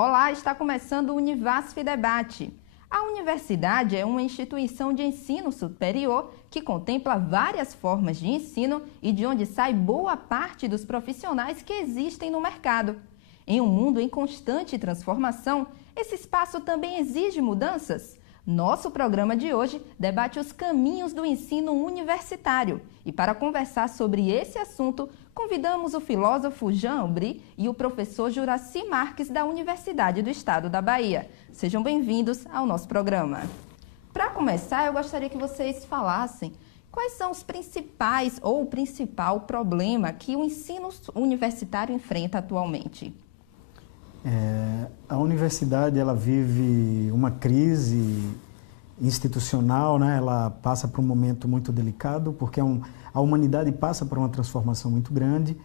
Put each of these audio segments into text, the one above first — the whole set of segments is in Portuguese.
Olá, está começando o Univasf Debate. A universidade é uma instituição de ensino superior que contempla várias formas de ensino e de onde sai boa parte dos profissionais que existem no mercado. Em um mundo em constante transformação, esse espaço também exige mudanças. Nosso programa de hoje debate os caminhos do ensino universitário. E para conversar sobre esse assunto, convidamos o filósofo Jean Aubry e o professor Juraci Marques da Universidade do Estado da Bahia. Sejam bem-vindos ao nosso programa. Para começar, eu gostaria que vocês falassem quais são os principais ou o principal problema que o ensino universitário enfrenta atualmente. A universidade ela vive uma crise institucional, né? Ela passa por um momento muito delicado, porque a humanidade passa por uma transformação muito grande,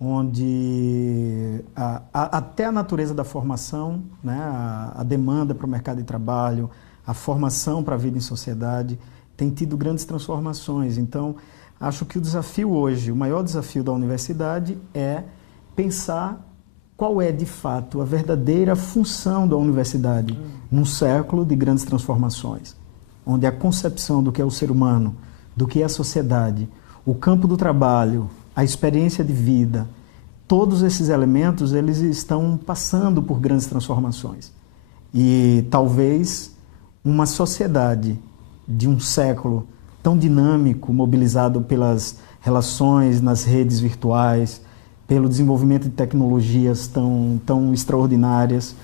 onde até a natureza da formação, né? A demanda para o mercado de trabalho, a formação para a vida em sociedade, tem tido grandes transformações. Então, acho que o desafio hoje, o maior desafio da universidade é pensar qual é, de fato, a verdadeira função da universidade num século de grandes transformações, onde a concepção do que é o ser humano, do que é a sociedade, o campo do trabalho, a experiência de vida, todos esses elementos eles estão passando por grandes transformações. E talvez uma sociedade de um século tão dinâmico, mobilizado pelas relações nas redes virtuais, pelo desenvolvimento de tecnologias tão extraordinárias,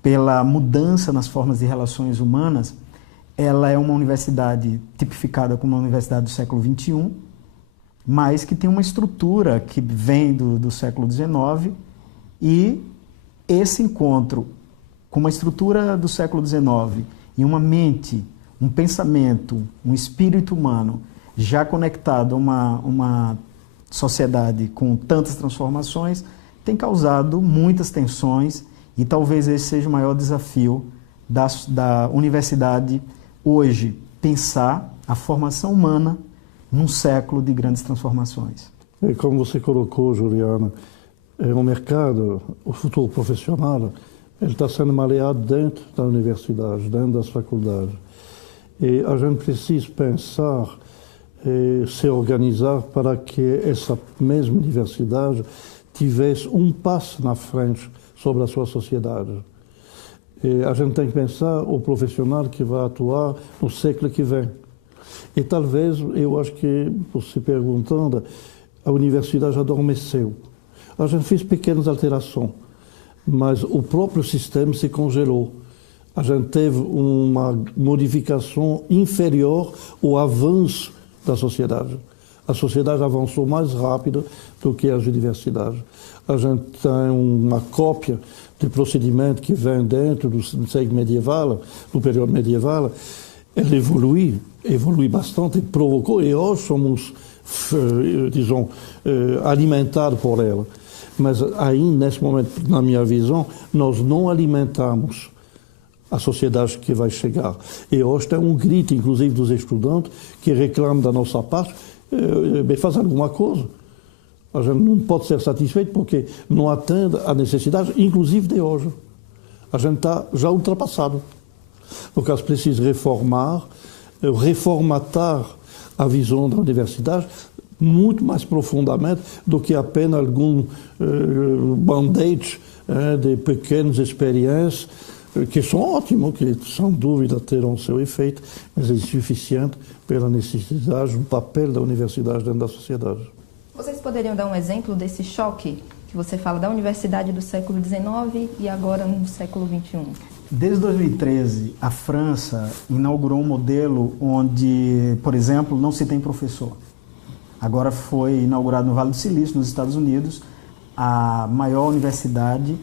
pela mudança nas formas de relações humanas, ela é uma universidade tipificada como uma universidade do século XXI, mas que tem uma estrutura que vem do século XIX, e esse encontro com uma estrutura do século XIX e uma mente, um pensamento, um espírito humano já conectado a uma sociedade com tantas transformações, tem causado muitas tensões, e talvez esse seja o maior desafio da universidade hoje, pensar a formação humana num século de grandes transformações. E como você colocou, Juliana, o mercado, o futuro profissional, ele está sendo maleado dentro da universidade, dentro das faculdades. E a gente precisa pensar se organizar para que essa mesma universidade tivesse um passo na frente sobre a sua sociedade. E a gente tem que pensar o profissional que vai atuar no século que vem. E talvez, eu acho que, você perguntando, a universidade adormeceu. A gente fez pequenas alterações, mas o próprio sistema se congelou. A gente teve uma modificação inferior ao avanço da sociedade. A sociedade avançou mais rápido do que as universidades. A gente tem uma cópia de procedimento que vem dentro do século medieval, do período medieval. Ele evolui bastante, provocou, e hoje somos, alimentados por ela. Mas aí, nesse momento, na minha visão, nós não alimentamos a sociedade que vai chegar. E hoje tem um grito, inclusive, dos estudantes que reclamam da nossa parte, fazer alguma coisa. A gente não pode ser satisfeito porque não atende à necessidade, inclusive de hoje. A gente está já ultrapassado. No caso, precisa reformatar a visão da universidade muito mais profundamente do que apenas algum band-aid de pequenas experiências, que são ótimos, que sem dúvida terão seu efeito, mas é insuficiente pela necessidade do papel da universidade dentro da sociedade. Vocês poderiam dar um exemplo desse choque que você fala da universidade do século XIX e agora no século XXI? Desde 2013, a França inaugurou um modelo onde, por exemplo, não se tem professor. Agora foi inaugurado no Vale do Silício, nos Estados Unidos, a maior universidade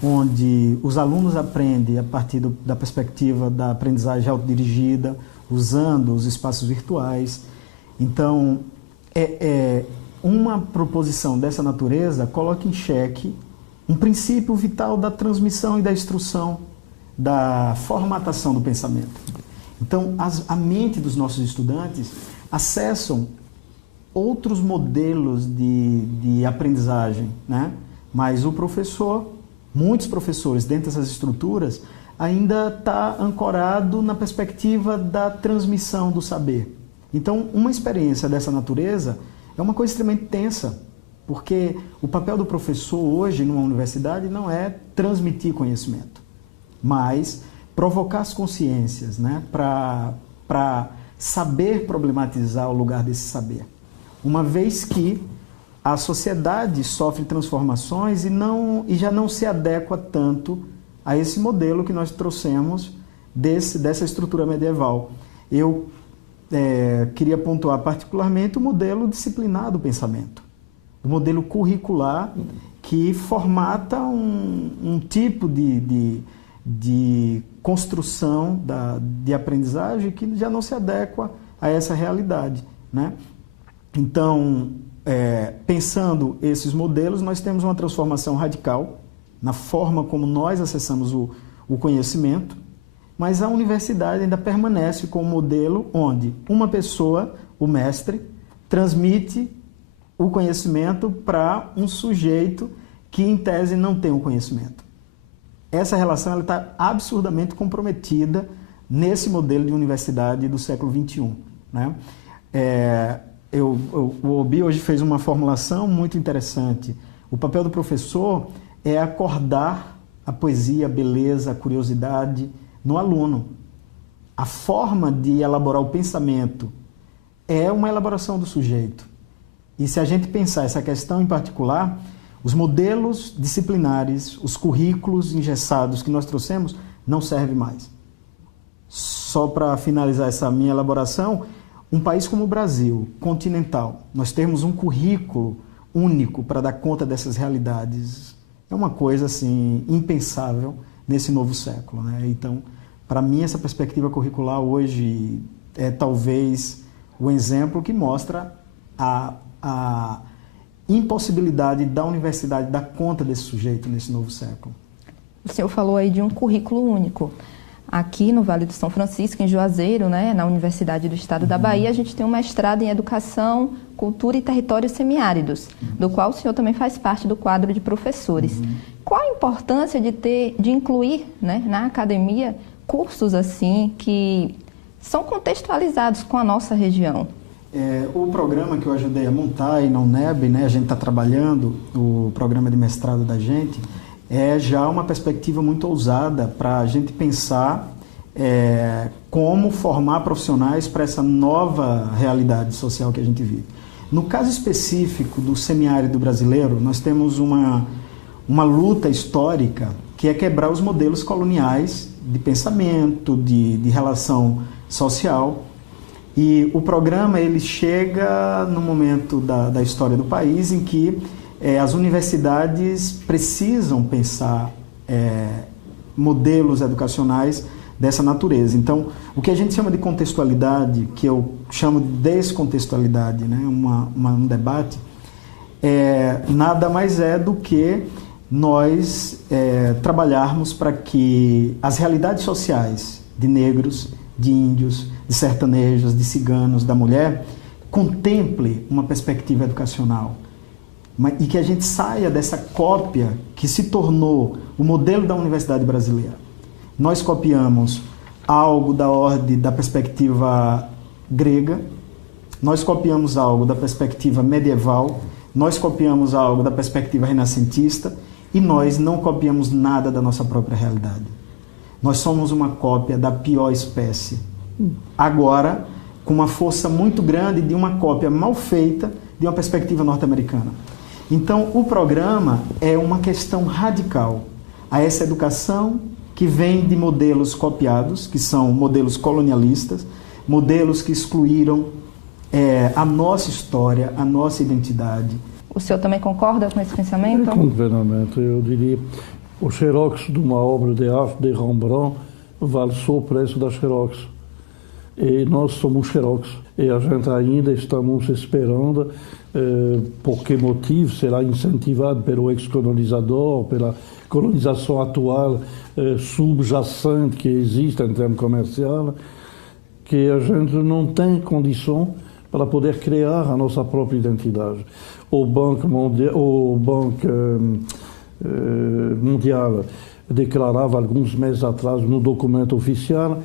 onde os alunos aprendem a partir da perspectiva da aprendizagem autodirigida, usando os espaços virtuais. Então, uma proposição dessa natureza coloca em xeque um princípio vital da transmissão e da instrução, da formatação do pensamento. Então, a mente dos nossos estudantes acessam outros modelos de aprendizagem, né? Mas o professor muitos professores dentro dessas estruturas ainda está ancorado na perspectiva da transmissão do saber. Então, uma experiência dessa natureza é uma coisa extremamente tensa, porque o papel do professor hoje numa universidade não é transmitir conhecimento, mas provocar as consciências, né, para saber problematizar o lugar desse saber. Uma vez que a sociedade sofre transformações e já não se adequa tanto a esse modelo que nós trouxemos dessa estrutura medieval. Eu queria pontuar particularmente o modelo disciplinar do pensamento, o modelo curricular que formata um tipo de construção de aprendizagem que já não se adequa a essa realidade, né? Então, pensando esses modelos, nós temos uma transformação radical na forma como nós acessamos o conhecimento, mas a universidade ainda permanece com um modelo onde uma pessoa, o mestre, transmite o conhecimento para um sujeito que, em tese, não tem o conhecimento. Essa relação está absurdamente comprometida nesse modelo de universidade do século XXI, né? O Obi hoje fez uma formulação muito interessante. O papel do professor é acordar a poesia, a beleza, a curiosidade no aluno. A forma de elaborar o pensamento é uma elaboração do sujeito. E se a gente pensar essa questão em particular, os modelos disciplinares, os currículos engessados que nós trouxemos, não servem mais. Só para finalizar essa minha elaboração, um país como o Brasil, continental, nós temos um currículo único para dar conta dessas realidades. É uma coisa assim impensável nesse novo século, né? Então, para mim, essa perspectiva curricular hoje é talvez o exemplo que mostra a impossibilidade da universidade dar conta desse sujeito nesse novo século. O senhor falou aí de um currículo único. Aqui no Vale do São Francisco, em Juazeiro, né, na Universidade do Estado da Bahia, a gente tem um mestrado em Educação, Cultura e Territórios Semiáridos, do qual o senhor também faz parte do quadro de professores. Qual a importância de incluir, né, na academia cursos assim que são contextualizados com a nossa região? O programa que eu ajudei a montar aí na UNEB, né, a gente está trabalhando, o programa de mestrado da gente, é já uma perspectiva muito ousada para a gente pensar como formar profissionais para essa nova realidade social que a gente vive. No caso específico do semiárido brasileiro, nós temos uma luta histórica que é quebrar os modelos coloniais de pensamento, de relação social. E o programa ele chega no momento da história do país em que as universidades precisam pensar modelos educacionais dessa natureza. Então, o que a gente chama de contextualidade, que eu chamo de descontextualidade, né, um debate, nada mais é do que nós trabalharmos para que as realidades sociais de negros, de índios, de sertanejos, de ciganos, da mulher, contemple uma perspectiva educacional. E que a gente saia dessa cópia que se tornou o modelo da universidade brasileira. Nós copiamos algo da ordem da perspectiva grega, nós copiamos algo da perspectiva medieval, nós copiamos algo da perspectiva renascentista e nós não copiamos nada da nossa própria realidade. Nós somos uma cópia da pior espécie. Agora, com uma força muito grande de uma cópia mal feita de uma perspectiva norte-americana. Então, o programa é uma questão radical a essa educação que vem de modelos copiados, que são modelos colonialistas, modelos que excluíram a nossa história, a nossa identidade. O senhor também concorda com esse pensamento? Completamente. Eu diria, o xerox de uma obra de arte de Rembrandt vale só o preço da xerox. E nós somos xerox. E a gente ainda estamos esperando por que motivo será incentivado pelo ex-colonizador, pela colonização atual subjacente que existe em termos comerciais, que a gente não tem condição para poder criar a nossa própria identidade. O Banco Mundial declarava alguns meses atrás no documento oficial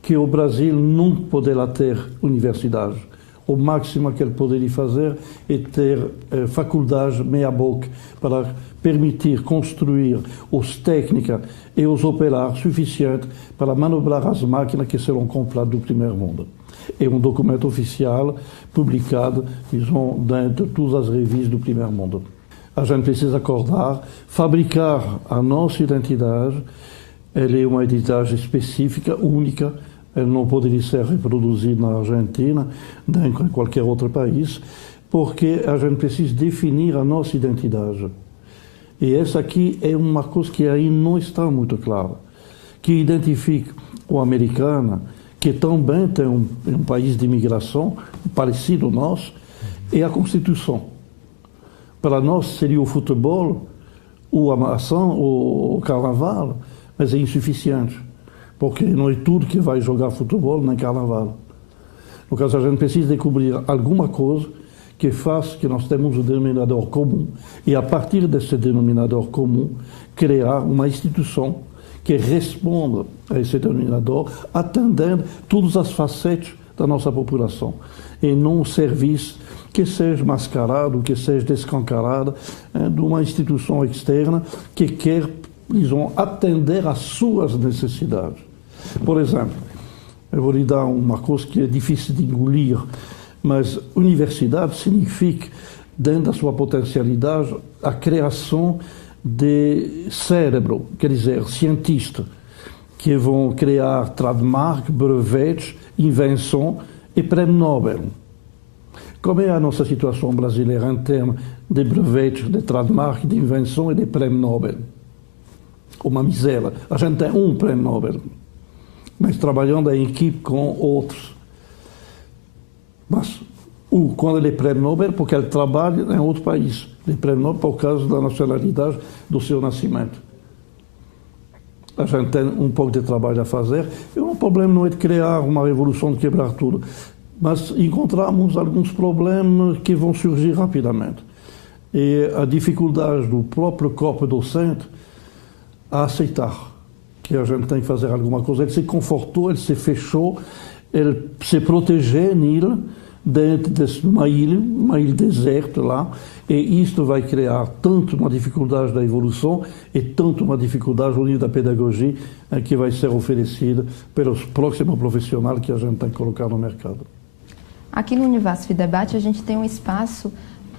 que o Brasil não poderá ter universidades. O máximo que ele poderia fazer é ter faculdades meia-boca para permitir construir os técnicos e os operários suficientes para manobrar as máquinas que serão compradas do primeiro mundo. É um documento oficial publicado, dentro de todas as revistas do primeiro mundo. A gente precisa acordar, fabricar a nossa identidade. Ela é uma identidade específica, única. Ela não poderia ser reproduzida na Argentina, nem em qualquer outro país, porque a gente precisa definir a nossa identidade. E essa aqui é uma coisa que aí não está muito clara, que identifica o americano, que também tem um país de imigração parecido ao nosso, é a Constituição. Para nós seria o futebol, a ação, o carnaval, mas é insuficiente, porque não é tudo que vai jogar futebol nem carnaval. No caso, a gente precisa descobrir alguma coisa que faça que nós temos um denominador comum e, a partir desse denominador comum, criar uma instituição que responda a esse denominador, atendendo todas as facetas da nossa população, e não um serviço que seja mascarado, que seja descancarado de uma instituição externa que quer, atender às suas necessidades. Por exemplo, eu vou lhe dar uma coisa que é difícil de engolir, mas universidade significa, dentro da sua potencialidade, a criação de cérebro, quer dizer, cientistas, que vão criar trademark, brevetes, invenção e prêmio Nobel. Como é a nossa situação brasileira em termos de brevetes, de trademark, de invenção e de prêmio Nobel? Uma miséria. A gente tem um prêmio Nobel, mas trabalhando em equipe com outros. Mas quando ele é prêmio Nobel, porque ele trabalha em outro país. Ele é prêmio Nobel por causa da nacionalidade do seu nascimento. A gente tem um pouco de trabalho a fazer. E o problema não é de criar uma revolução, de quebrar tudo, mas encontramos alguns problemas que vão surgir rapidamente. E a dificuldade do próprio corpo docente a aceitar que a gente tem que fazer alguma coisa. Ele se confortou, ele se fechou, ele se protegeu nele, dentro de uma ilha deserta lá, e isto vai criar tanto uma dificuldade da evolução e tanto uma dificuldade ao nível da pedagogia que vai ser oferecida pelos próximos profissionais que a gente tem que colocar no mercado. Aqui no Univasf Debate a gente tem um espaço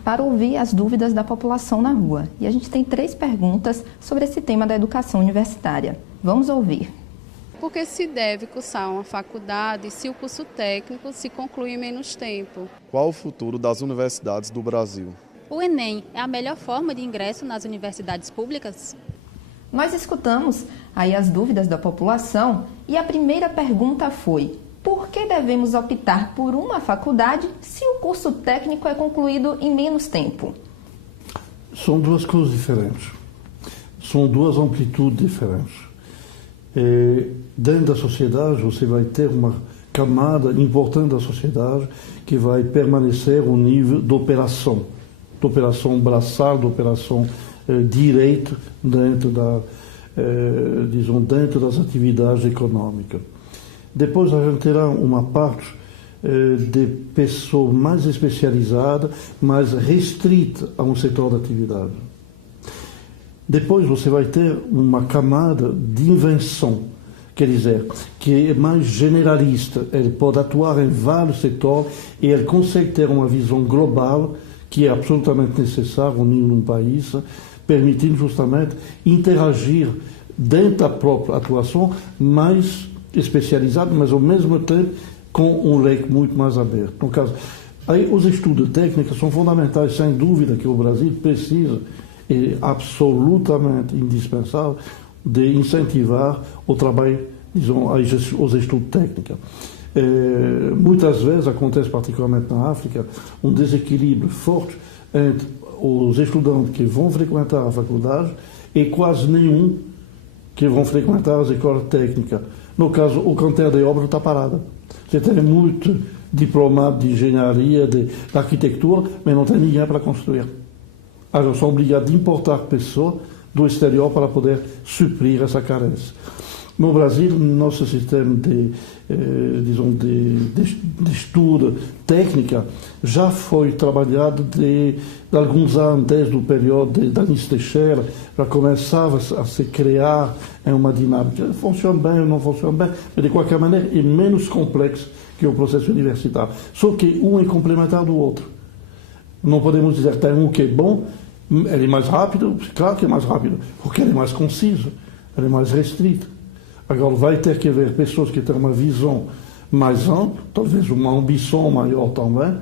para ouvir as dúvidas da população na rua. E a gente tem 3 perguntas sobre esse tema da educação universitária. Vamos ouvir. Por que se deve cursar uma faculdade se o curso técnico se conclui em menos tempo? Qual o futuro das universidades do Brasil? O Enem é a melhor forma de ingresso nas universidades públicas? Nós escutamos aí as dúvidas da população e a primeira pergunta foi: por que devemos optar por uma faculdade se o curso técnico é concluído em menos tempo? São duas coisas diferentes. São duas amplitudes diferentes. Dentro da sociedade, você vai ter uma camada importante da sociedade que vai permanecer ao nível de operação braçal, de operação direito dentro das atividades econômicas. Depois a gente terá uma parte de pessoa mais especializada, mais restrita a um setor de atividade. Depois você vai ter uma camada de invenção, quer dizer, que é mais generalista. Ele pode atuar em vários setores e ele consegue ter uma visão global que é absolutamente necessária ao nível de um país, permitindo justamente interagir dentro da própria atuação mais especializada, mas ao mesmo tempo com um leque muito mais aberto. No caso, aí os estudos técnicos são fundamentais, sem dúvida que o Brasil precisa, é absolutamente indispensável, de incentivar o trabalho, os estudos técnicos. Muitas vezes acontece, particularmente na África, um desequilíbrio forte entre os estudantes que vão frequentar a faculdade e quase nenhum que vão frequentar as escolas técnicas. No caso, o canteiro de obra está parado. Você tem muito diplomado de engenharia, de arquitetura, mas não tem ninguém para construir. Eles são obrigados a importar pessoas do exterior para poder suprir essa carência. No Brasil, nosso sistema de estudo técnica já foi trabalhado de alguns anos, desde o período da Anísio Teixeira, já começava a se criar uma dinâmica. Funciona bem ou não funciona bem, mas de qualquer maneira é menos complexo que o processo universitário. Só que um é complementar do outro. Não podemos dizer que tem um que é bom, ele é mais rápido, claro que é mais rápido, porque ele é mais conciso, ele é mais restrito. Agora, vai ter que haver pessoas que têm uma visão mais ampla, talvez uma ambição maior também,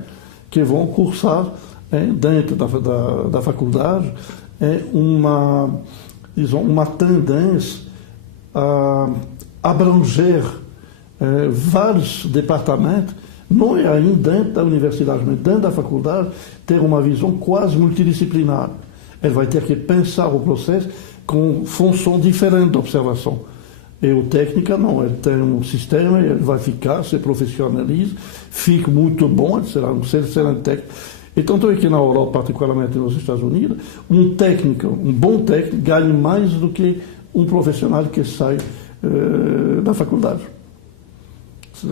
que vão cursar dentro da faculdade uma tendência a abranger vários departamentos, não é ainda dentro da universidade, mas dentro da faculdade, ter uma visão quase multidisciplinar. Ele vai ter que pensar o processo com função diferente de observação. E o técnica não, ele tem um sistema, ele vai ficar, se profissionaliza, fica muito bom, ele será um excelente técnico. Então, aqui na Europa, particularmente nos Estados Unidos, um bom técnico ganha mais do que um profissional que sai da faculdade.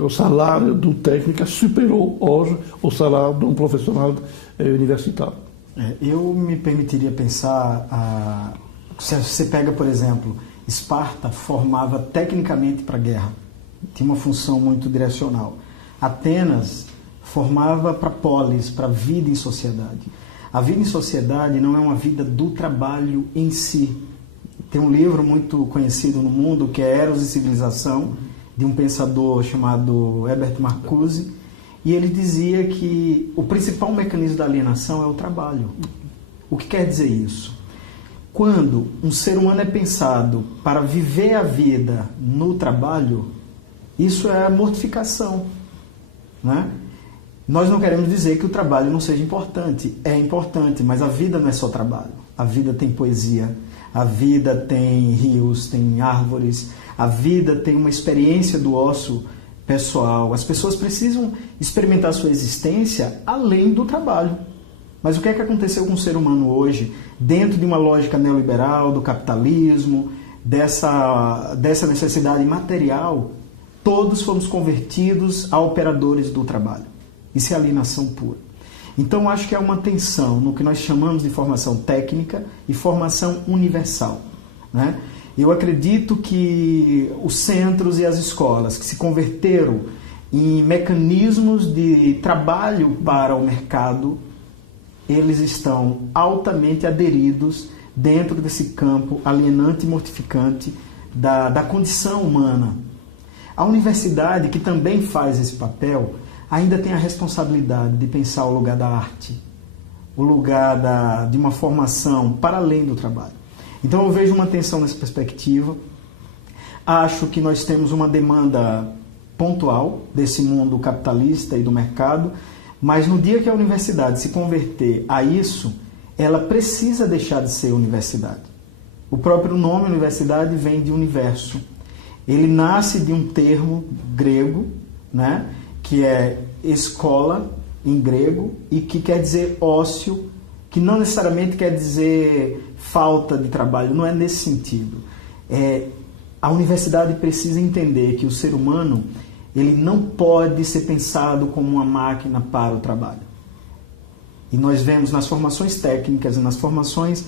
O salário do técnico superou hoje o salário de um profissional universitário. Eu me permitiria pensar, se você pega, por exemplo, Esparta formava tecnicamente para a guerra, tinha uma função muito direcional. Atenas formava para a polis, para a vida em sociedade. A vida em sociedade não é uma vida do trabalho em si. Tem um livro muito conhecido no mundo que é Eros e Civilização, de um pensador chamado Herbert Marcuse, e ele dizia que o principal mecanismo da alienação é o trabalho. O que quer dizer isso? Quando um ser humano é pensado para viver a vida no trabalho, isso é mortificação, né? Nós não queremos dizer que o trabalho não seja importante. É importante, mas a vida não é só trabalho. A vida tem poesia, a vida tem rios, tem árvores, a vida tem uma experiência do ócio pessoal. As pessoas precisam experimentar sua existência além do trabalho. Mas o que é que aconteceu com o ser humano hoje, dentro de uma lógica neoliberal, do capitalismo, dessa necessidade material? Todos fomos convertidos a operadores do trabalho. Isso é alienação pura. Então, acho que é uma tensão no que nós chamamos de formação técnica e formação universal, né? Eu acredito que os centros e as escolas que se converteram em mecanismos de trabalho para o mercado, eles estão altamente aderidos dentro desse campo alienante e mortificante da condição humana. A universidade, que também faz esse papel, ainda tem a responsabilidade de pensar o lugar da arte, o lugar de uma formação para além do trabalho. Então eu vejo uma tensão nessa perspectiva. Acho que nós temos uma demanda pontual desse mundo capitalista e do mercado, mas no dia que a universidade se converter a isso, ela precisa deixar de ser universidade. O próprio nome universidade vem de universo. Ele nasce de um termo grego, né, que é escola em grego e que quer dizer ócio, que não necessariamente quer dizer falta de trabalho, não é nesse sentido. A universidade precisa entender que o ser humano ele não pode ser pensado como uma máquina para o trabalho. E nós vemos nas formações técnicas e nas formações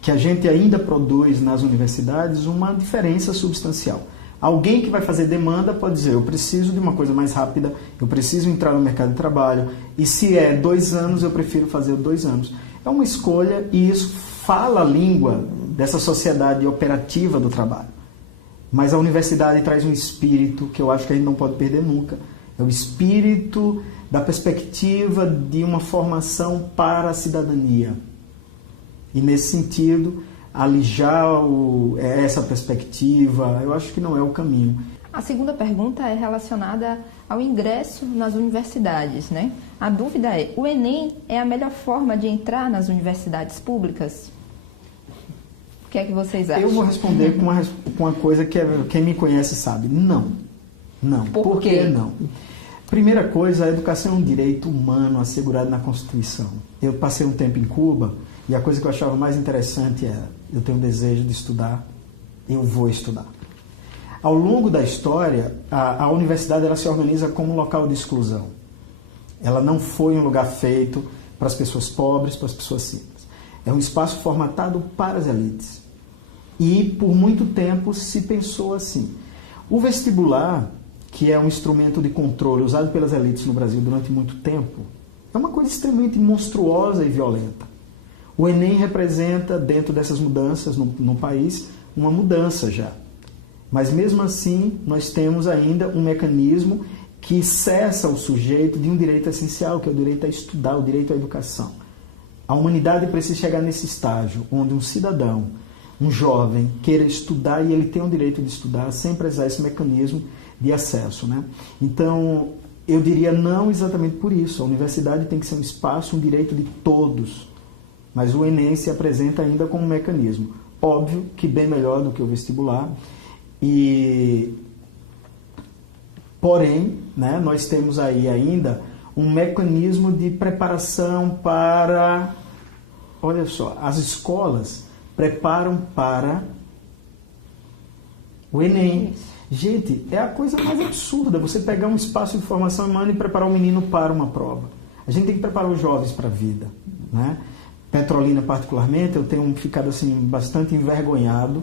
que a gente ainda produz nas universidades uma diferença substancial. Alguém que vai fazer demanda pode dizer, eu preciso de uma coisa mais rápida, eu preciso entrar no mercado de trabalho, e se é 2 anos, eu prefiro fazer 2 anos. É uma escolha e isso fala a língua dessa sociedade operativa do trabalho. Mas a universidade traz um espírito que eu acho que a gente não pode perder nunca. É o espírito da perspectiva de uma formação para a cidadania. E nesse sentido, alijar essa perspectiva, eu acho que não é o caminho. A segunda pergunta é relacionada ao ingresso nas universidades, né? A dúvida é, o Enem é a melhor forma de entrar nas universidades públicas? O que é que vocês acham? Eu vou responder com uma coisa que quem me conhece sabe. Não. Não. Por quê? Não? Primeira coisa, a educação é um direito humano assegurado na Constituição. Eu passei um tempo em Cuba E a coisa que eu achava mais interessante era, eu tenho um desejo de estudar, eu vou estudar. Ao longo da história, a universidade ela se organiza como um local de exclusão. Ela não foi um lugar feito para as pessoas pobres, para as pessoas simples. É um espaço formatado para as elites. E, por muito tempo, se pensou assim. O vestibular, que é um instrumento de controle usado pelas elites no Brasil durante muito tempo, é uma coisa extremamente monstruosa e violenta. O Enem representa, dentro dessas mudanças no país, uma mudança já. Mas, mesmo assim, nós temos ainda um mecanismo que cessa o sujeito de um direito essencial, que é o direito a estudar, o direito à educação. A humanidade precisa chegar nesse estágio, onde um cidadão, um jovem, queira estudar e ele tem o direito de estudar sem precisar esse mecanismo de acesso, né? Então, eu diria não exatamente por isso. A universidade tem que ser um espaço, um direito de todos. Mas o Enem se apresenta ainda como um mecanismo. Óbvio que bem melhor do que o vestibular. Porém, né, nós temos aí ainda um mecanismo de preparação para... Olha só, as escolas preparam para o Enem. Gente, é a coisa mais absurda você pegar um espaço de formação humana e preparar um menino para uma prova. A gente tem que preparar os jovens para a vida, né? Petrolina, particularmente, eu tenho ficado assim, bastante envergonhado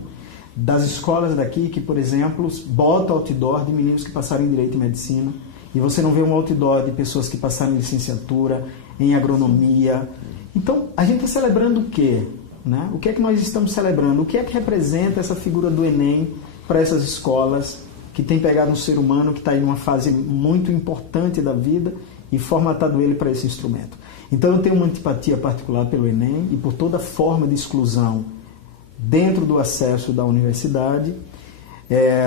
das escolas daqui que, por exemplo, botam outdoor de meninos que passaram em Direito e Medicina e você não vê um outdoor de pessoas que passaram em licenciatura, em agronomia. Então, a gente está celebrando o quê? Né? O que é que nós estamos celebrando? O que é que representa essa figura do Enem para essas escolas que tem pegado um ser humano que está em uma fase muito importante da vida e formatado ele para esse instrumento? Então, eu tenho uma antipatia particular pelo Enem e por toda forma de exclusão dentro do acesso da universidade,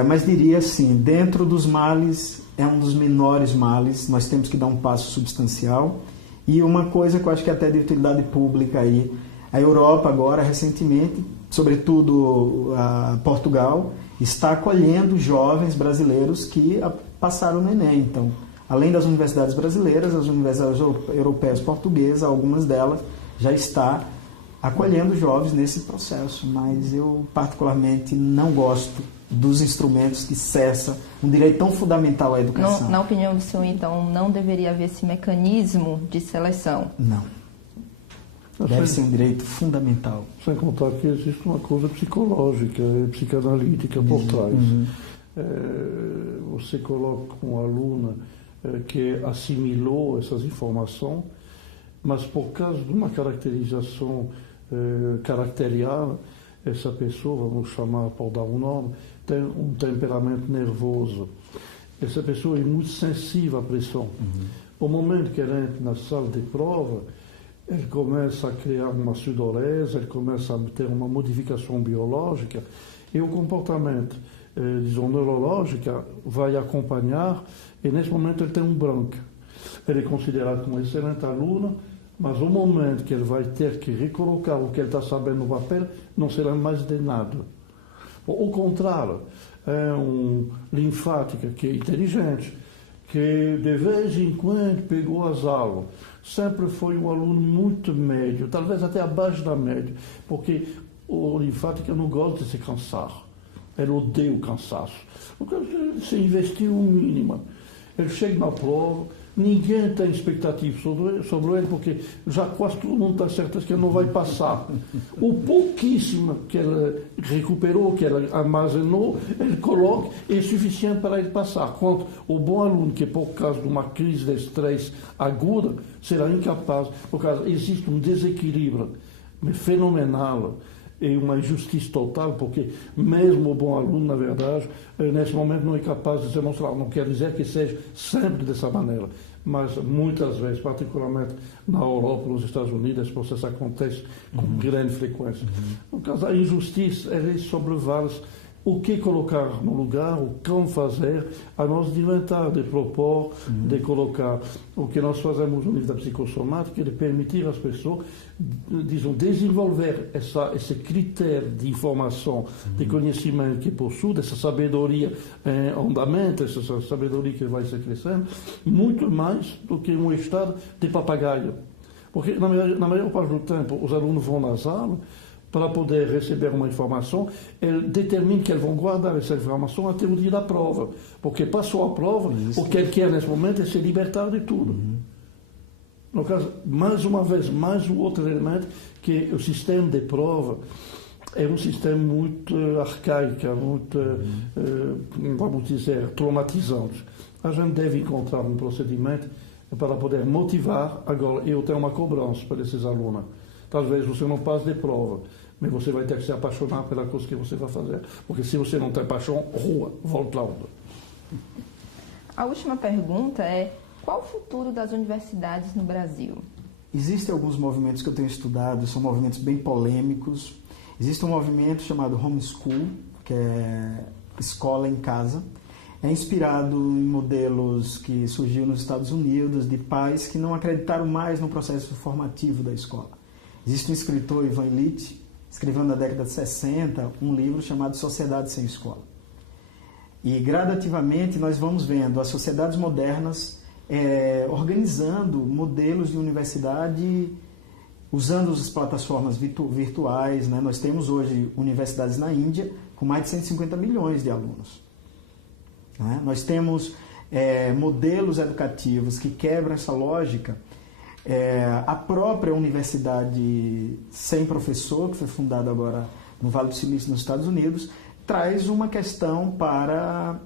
mas diria assim, dentro dos males, é um dos menores males, nós temos que dar um passo substancial. E uma coisa que eu acho que é até de utilidade pública aí, a Europa agora, recentemente, sobretudo Portugal, está acolhendo jovens brasileiros que passaram no Enem. Então, além das universidades brasileiras, as universidades europeias portuguesas, algumas delas já está acolhendo jovens nesse processo. Mas eu, particularmente, não gosto dos instrumentos que cessam um direito tão fundamental à educação. Na opinião do senhor, então, não deveria haver esse mecanismo de seleção? Não. Deve ser um direito fundamental. Sem contar que existe uma coisa psicológica e psicanalítica por trás. Você coloca uma aluna que assimilou essas informações, mas por causa de uma caracterização caracterial, essa pessoa, vamos chamar por dar um nome, tem um temperamento nervoso. Essa pessoa é muito sensível à pressão. Ao momento que ela entra na sala de prova, ele começa a criar uma sudorese, ele começa a ter uma modificação biológica e o comportamento, neurológico vai acompanhar e nesse momento ele tem um branco. Ele é considerado como um excelente aluno, mas o momento que ele vai ter que recolocar o que ele está sabendo no papel, não será mais de nada. Ao contrário, é um linfático que é inteligente, que de vez em quando pegou as aulas, sempre foi um aluno muito médio, talvez até abaixo da média, porque o linfático não gosta de se cansar, ele odeia o cansaço. Porque ele se investiu o mínimo. Ele chega na prova, ninguém tem expectativa sobre ele, porque já quase todo mundo está certo que ele não vai passar. O pouquíssimo que ele recuperou, que ele armazenou, ele coloca, é suficiente para ele passar. Quanto o bom aluno, que por causa de uma crise de estresse aguda, será incapaz, por causa existe um desequilíbrio fenomenal e uma injustiça total, porque mesmo o bom aluno, na verdade, nesse momento não é capaz de demonstrar. Não quer dizer que seja sempre dessa maneira, mas muitas vezes, particularmente na Europa, nos Estados Unidos, esse processo acontece com grande frequência. No caso, a injustiça é sobre vários. O que colocar no lugar, o como fazer, a nós de inventar, de propor, de colocar. O que nós fazemos no nível da psicossomática é de permitir às pessoas, desenvolver esse critério de informação, de conhecimento que possuem, essa sabedoria em andamento, essa sabedoria que vai se crescendo, muito mais do que um estado de papagaio. Porque na maior parte do tempo os alunos vão nas aulas para poder receber uma informação, ele determina que eles vão guardar essa informação até o dia da prova. Porque passou a prova, o que ele quer nesse momento é se libertar de tudo. No caso, mais uma vez, mais um outro elemento, que o sistema de prova é um sistema muito arcaico, muito, vamos dizer, traumatizante. A gente deve encontrar um procedimento para poder motivar. Agora, eu tenho uma cobrança para esses alunos. Talvez você não passe de prova, mas você vai ter que se apaixonar pela coisa que você vai fazer. Porque se você não tem paixão, rua, volta lá. A última pergunta é: qual o futuro das universidades no Brasil? Existem alguns movimentos que eu tenho estudado, são movimentos bem polêmicos. Existe um movimento chamado homeschool, que é escola em casa. É inspirado em modelos que surgiram nos Estados Unidos, de pais que não acreditaram mais no processo formativo da escola. Existe um escritor, Ivan Illich, escreveu na década de 60 um livro chamado Sociedade Sem Escola. E gradativamente nós vamos vendo as sociedades modernas organizando modelos de universidade usando as plataformas virtuais, né? Nós temos hoje universidades na Índia com mais de 150 milhões de alunos. Né? Nós temos modelos educativos que quebram essa lógica. A própria Universidade Sem Professor, que foi fundada agora no Vale do Silício, nos Estados Unidos, traz uma questão para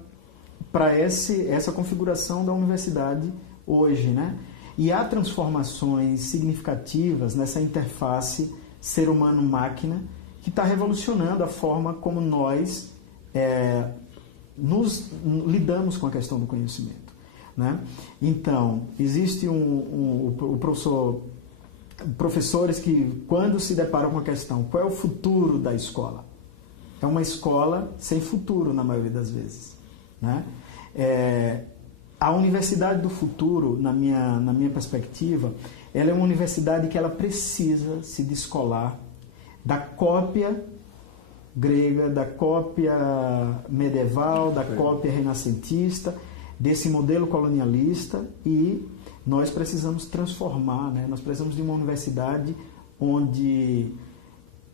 essa configuração da universidade hoje, né? E há transformações significativas nessa interface ser humano-máquina que está revolucionando a forma como nós lidamos com a questão do conhecimento, né? Então, existe professores que, quando se deparam com a questão qual é o futuro da escola, é uma escola sem futuro na maioria das vezes, né? A universidade do futuro, na minha perspectiva, ela é uma universidade que ela precisa se descolar da cópia grega, da cópia medieval, da cópia renascentista, desse modelo colonialista, e nós precisamos transformar, né? Nós precisamos de uma universidade onde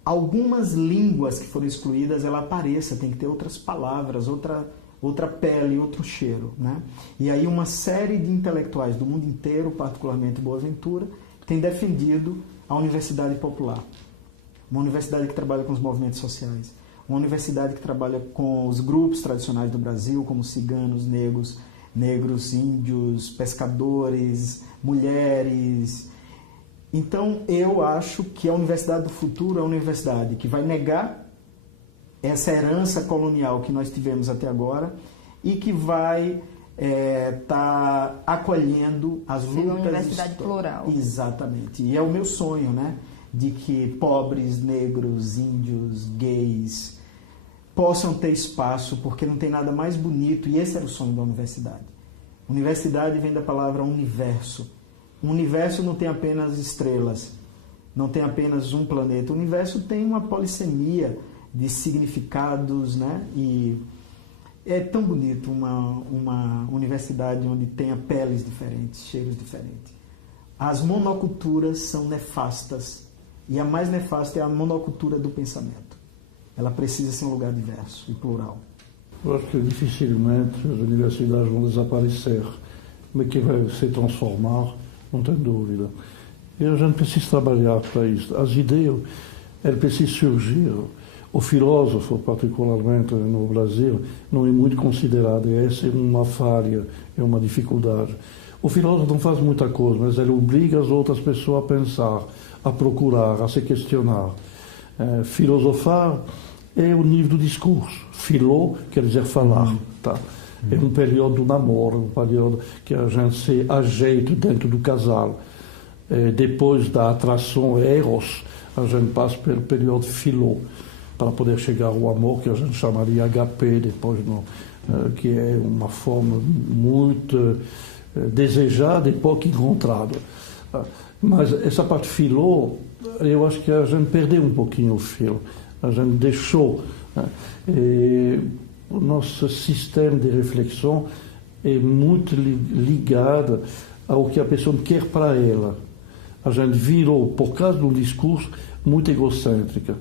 algumas línguas que foram excluídas, ela apareça, tem que ter outras palavras, outra pele, outro cheiro, né? E aí uma série de intelectuais do mundo inteiro, particularmente Boaventura, tem defendido a universidade popular. Uma universidade que trabalha com os movimentos sociais. Uma universidade que trabalha com os grupos tradicionais do Brasil, como ciganos, negros, índios, pescadores, mulheres. Então, eu acho que a universidade do futuro é uma universidade que vai negar essa herança colonial que nós tivemos até agora e que vai estar acolhendo as lutas. Uma universidade plural. Exatamente. E é o meu sonho, né? De que pobres, negros, índios, gays possam ter espaço, porque não tem nada mais bonito, e esse era o sonho da universidade. Universidade vem da palavra universo. O universo não tem apenas estrelas, não tem apenas um planeta. O universo tem uma polissemia de significados, né? E é tão bonito uma universidade onde tenha peles diferentes, cheiros diferentes. As monoculturas são nefastas, e a mais nefasta é a monocultura do pensamento. Ela precisa ser um lugar diverso e plural. Eu acho que dificilmente as universidades vão desaparecer, mas que vai se transformar, não tem dúvida. E a gente precisa trabalhar para isso. As ideias, elas precisam surgir. O filósofo, particularmente no Brasil, não é muito considerado, e essa é uma falha, é uma dificuldade. O filósofo não faz muita coisa, mas ele obriga as outras pessoas a pensar, a procurar, a se questionar. Filosofar é o nível do discurso. Filó quer dizer falar. Tá? É um período do namoro, um período que a gente se ajeita dentro do casal. Depois da atração eros, a gente passa pelo período filó, para poder chegar ao amor, que a gente chamaria HP depois, que é uma forma muito desejada e pouco encontrada. Mas essa parte filó, eu acho que a gente perdeu um pouquinho o fio, a gente deixou. O nosso sistema de reflexão é muito ligado ao que a pessoa quer para ela. A gente virou, por causa do discurso, muito egocêntrica.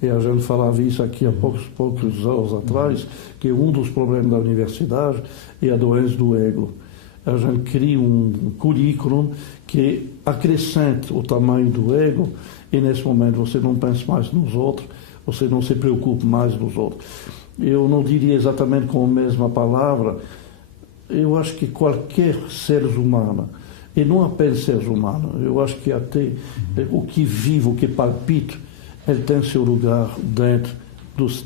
E a gente falava isso aqui há poucos anos atrás, que um dos problemas da universidade é a doença do ego. A gente cria um currículo que acrescente o tamanho do ego e, nesse momento, você não pensa mais nos outros, você não se preocupa mais nos outros. Eu não diria exatamente com a mesma palavra, eu acho que qualquer ser humano, e não apenas seres humanos, eu acho que até o que vive, o que palpita, ele tem seu lugar dentro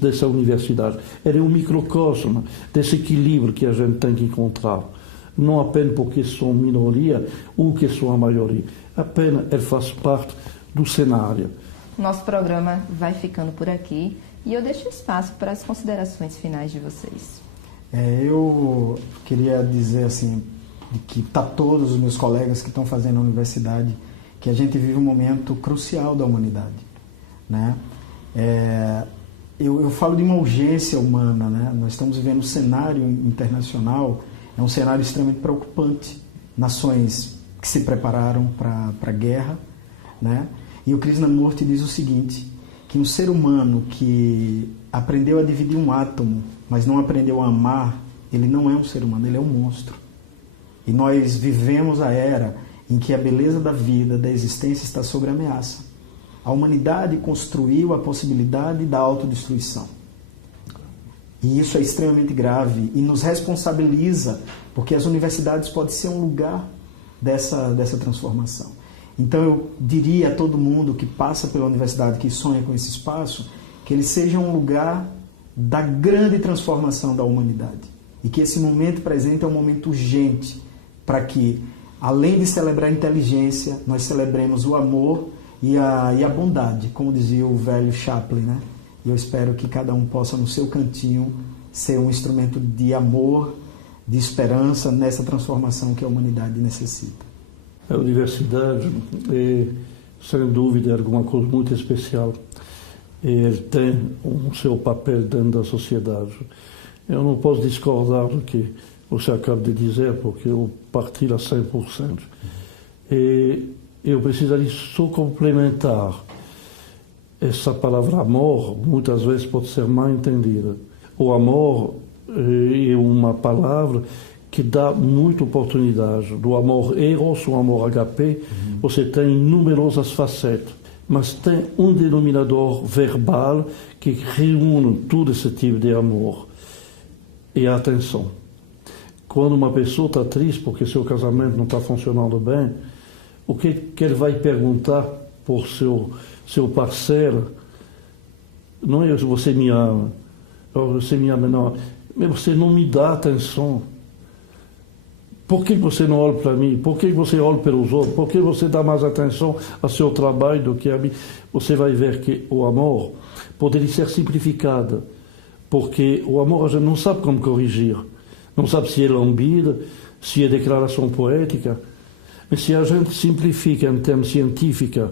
dessa universidade. Ele é um microcosmo desse equilíbrio que a gente tem que encontrar. Não apenas porque são minoria ou que são a maioria, apenas ele faz parte do cenário. Nosso programa vai ficando por aqui e eu deixo espaço para as considerações finais de vocês. Eu queria dizer assim, que para todos os meus colegas que estão fazendo a universidade, que a gente vive um momento crucial da humanidade, né? Eu falo de uma urgência humana, né? Nós estamos vivendo um cenário internacional, é um cenário extremamente preocupante. Nações que se prepararam para a guerra, né? E o Krishnamurti diz o seguinte, que um ser humano que aprendeu a dividir um átomo, mas não aprendeu a amar, ele não é um ser humano, ele é um monstro. E nós vivemos a era em que a beleza da vida, da existência está sob ameaça. A humanidade construiu a possibilidade da autodestruição. E isso é extremamente grave e nos responsabiliza, porque as universidades podem ser um lugar dessa transformação. Então eu diria a todo mundo que passa pela universidade, que sonha com esse espaço, que ele seja um lugar da grande transformação da humanidade. E que esse momento presente é um momento urgente para que, além de celebrar a inteligência, nós celebremos o amor e a bondade, como dizia o velho Chaplin, né? E eu espero que cada um possa, no seu cantinho, ser um instrumento de amor, de esperança nessa transformação que a humanidade necessita. A universidade é, sem dúvida, alguma coisa muito especial. Ele tem o seu papel dentro da sociedade. Eu não posso discordar do que você acaba de dizer, porque eu partilho a 100%. E eu precisaria só complementar. Essa palavra amor, muitas vezes, pode ser mal entendida. O amor é uma palavra que dá muita oportunidade. Do amor eros, o amor HP, você tem numerosas facetas. Mas tem um denominador verbal que reúne todo esse tipo de amor. E a atenção. Quando uma pessoa está triste porque seu casamento não está funcionando bem, o que ele vai perguntar por seu parceiro? Não é você me ama, você me ama, não. Mas você não me dá atenção. Por que você não olha para mim? Por que você olha pelos outros? Por que você dá mais atenção ao seu trabalho do que a mim? Você vai ver que o amor poderia ser simplificado, porque o amor a gente não sabe como corrigir. Não sabe se é lambida, se é declaração poética. Mas se a gente simplifica em termos científicos,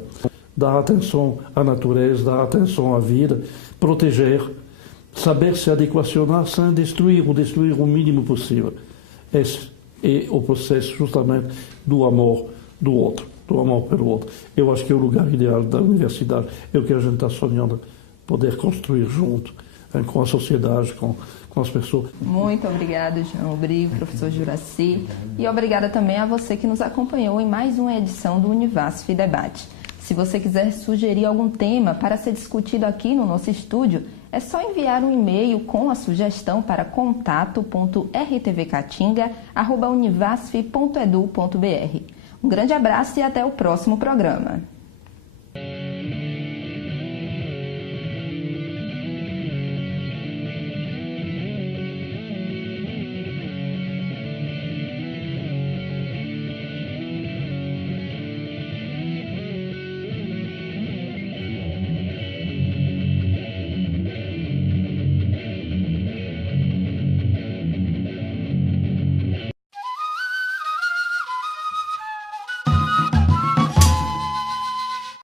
dá atenção à natureza, dá atenção à vida, proteger, saber se adequacionar sem destruir ou destruir o mínimo possível. Esse é o processo justamente do amor do outro, do amor pelo outro. Eu acho que é o lugar ideal da universidade, é o que a gente está sonhando poder construir junto, com a sociedade, com as pessoas. Muito obrigada, João Brito, professor Juraci, e obrigada também a você que nos acompanhou em mais uma edição do Univasf Debate. Se você quiser sugerir algum tema para ser discutido aqui no nosso estúdio, é só enviar um e-mail com a sugestão para contato.rtvcatinga@univasf.edu.br. Um grande abraço e até o próximo programa.